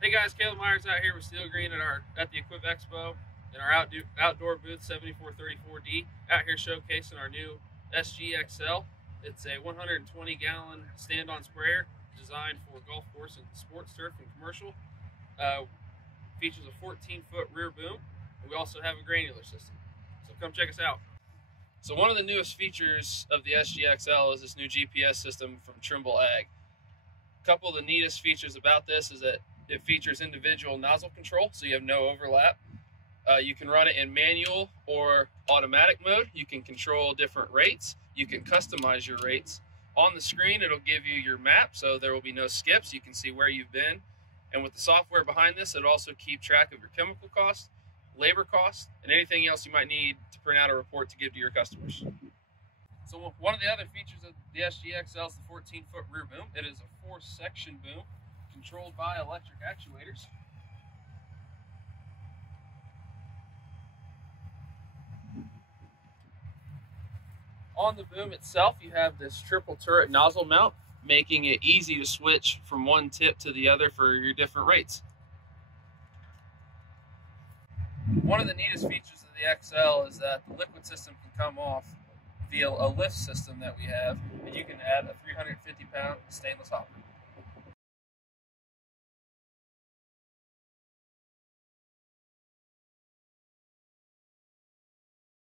Hey guys, Caleb Myers out here with Steel Green at the Equip Expo in our outdoor booth 7434D. Out here showcasing our new SGXL. It's a 120-gallon stand-on sprayer designed for golf course and sports turf and commercial. Features a 14-foot rear boom, and we also have a granular system. So come check us out. So one of the newest features of the SGXL is this new GPS system from Trimble Ag. A couple of the neatest features about this is that it features individual nozzle control, so you have no overlap. You can run it in manual or automatic mode. You can control different rates. You can customize your rates. On the screen, it'll give you your map, so there will be no skips. You can see where you've been. And with the software behind this, it'll also keep track of your chemical costs, labor costs, and anything else you might need to print out a report to give to your customers. So one of the other features of the SGXL is the 14-foot rear boom. It is a 4-section boom controlled by electric actuators. On the boom itself, you have this triple turret nozzle mount, making it easy to switch from one tip to the other for your different rates. One of the neatest features of the XL is that the liquid system can come off via a lift system that we have, and you can add a 350-pound stainless hopper.